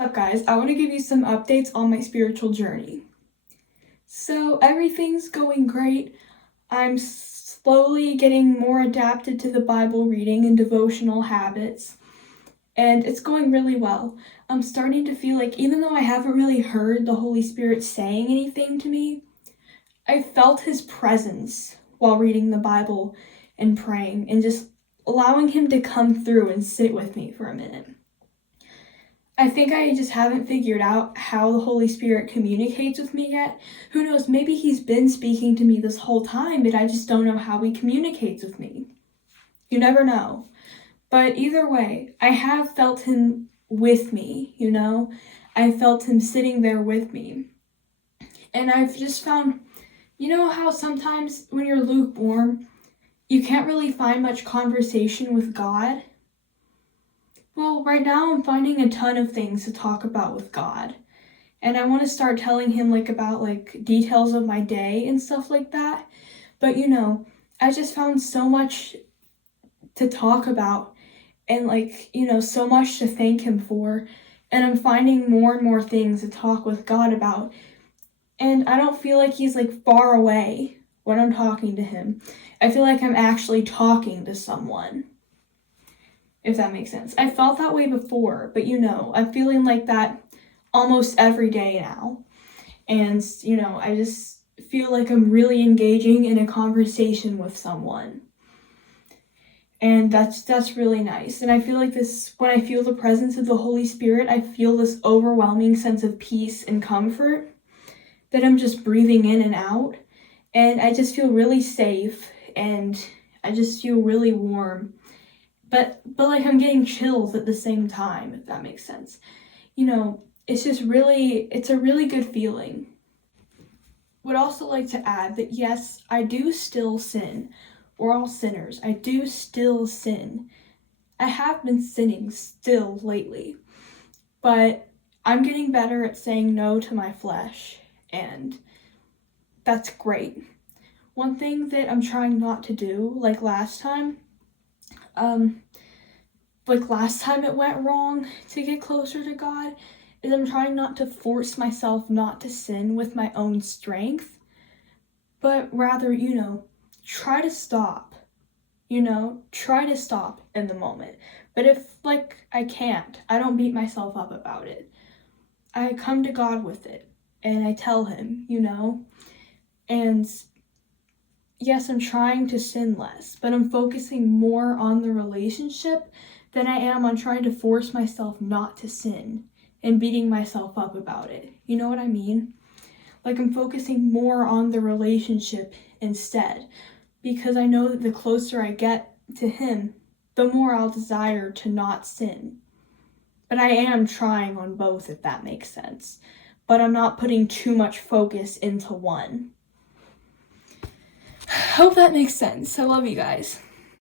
What's up, guys? I want to give you some updates on my spiritual journey. So, everything's going great. I'm slowly getting more adapted to the Bible reading and devotional habits, and it's going really well. I'm starting to feel like, even though I haven't really heard the Holy Spirit saying anything to me, I felt His presence while reading the Bible and praying, and just allowing Him to come through and sit with me for a minute. I think I just haven't figured out how the Holy Spirit communicates with me yet. Who knows, maybe He's been speaking to me this whole time, but I just don't know how He communicates with me. You never know. But either way, I have felt Him with me, I felt Him sitting there with me. And I've just found, how sometimes when you're lukewarm, you can't really find much conversation with God? Well, right now I'm finding a ton of things to talk about with God. And I want to start telling Him about details of my day and stuff like that. But I just found so much to talk about and so much to thank Him for. And I'm finding more and more things to talk with God about. And I don't feel like He's far away when I'm talking to Him. I feel like I'm actually talking to someone. If that makes sense. I felt that way before, but I'm feeling like that almost every day now. And, I just feel like I'm really engaging in a conversation with someone. And that's really nice. And I feel like when I feel the presence of the Holy Spirit, I feel this overwhelming sense of peace and comfort that I'm just breathing in and out. And I just feel really safe, and I just feel really warm. But I'm getting chills at the same time, if that makes sense. It's a really good feeling. Would also like to add that yes, I do still sin. We're all sinners. I do still sin. I have been sinning still lately. But I'm getting better at saying no to my flesh, and that's great. One thing that I'm trying not to do, last time it went wrong to get closer to God, is I'm trying not to force myself not to sin with my own strength, but rather, try to stop. Try to stop in the moment. But if, I can't, I don't beat myself up about it. I come to God with it, and I tell Him, and yes, I'm trying to sin less, but I'm focusing more on the relationship than I am on trying to force myself not to sin and beating myself up about it. You know what I mean? I'm focusing more on the relationship instead, because I know that the closer I get to Him, the more I'll desire to not sin. But I am trying on both, if that makes sense. But I'm not putting too much focus into one. Hope that makes sense. I love you guys.